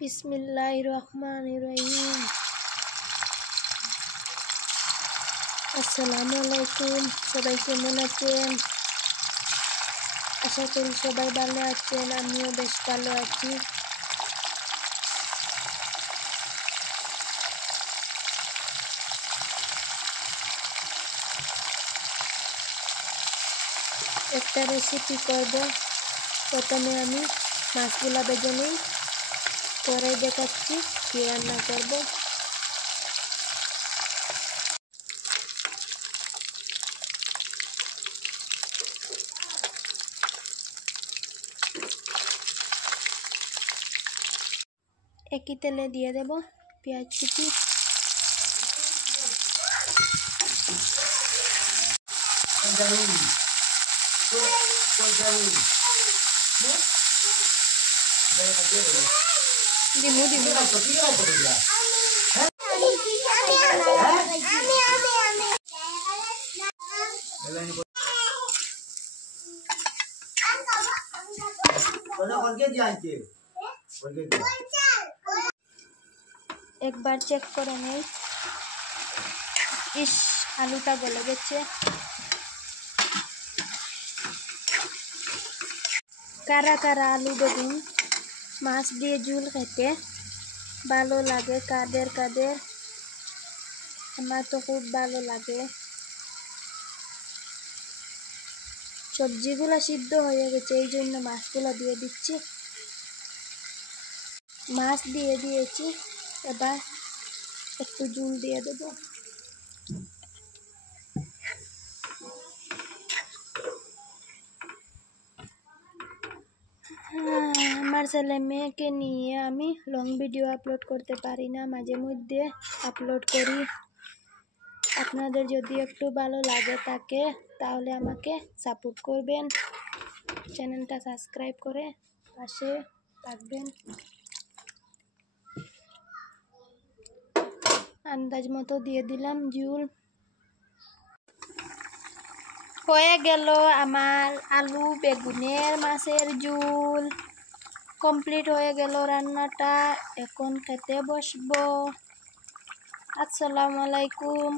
বিসমিল্লাহিররহমানিররহিম। আসসালামু আলাইকুম। সবাই কেমন আছেন? আশা করি সবাই ভালো আছেন। আমিও বেশ ভালো আছি। একটা রেসিপি করব। প্রথমে আমি মাছগুলা ভেজে নিই, পরে দেখাচ্ছি কি রান্না করব। একই তেলে দিয়ে দেব পেঁয়াজ কুচি, একবার চেক করে নেই। ইস, আলুটা গলে গেছে। কারা কারা আলু বেগুন মাছ দিয়ে ঝোল খেতে ভালো লাগে? কাদের কাদের? আমার তো খুব ভালো লাগে। সবজিগুলো সিদ্ধ হয়ে গেছে, এই জন্য মাছগুলো দিয়ে দিচ্ছি। মাছ দিয়ে দিয়েছি, এবার একটু ঝোল দিয়ে দেব। আমার ছেলে মেয়েকে নিয়ে আমি লং ভিডিও আপলোড করতে পারি না, মাঝে মধ্যে আপলোড করি। আপনাদের যদি একটু ভালো লাগে থাকে তাহলে আমাকে সাপোর্ট করবেন, চ্যানেলটা সাবস্ক্রাইব করে পাশে থাকবেন। আন্দাজ মতো দিয়ে দিলাম ঝোল। হয়ে গেল আমার আলু বেগুনের মাছের ঝোল। কমপ্লিট হয়ে গেল রান্নাটা। এখন খেতে বসবো। আসসালামু আলাইকুম।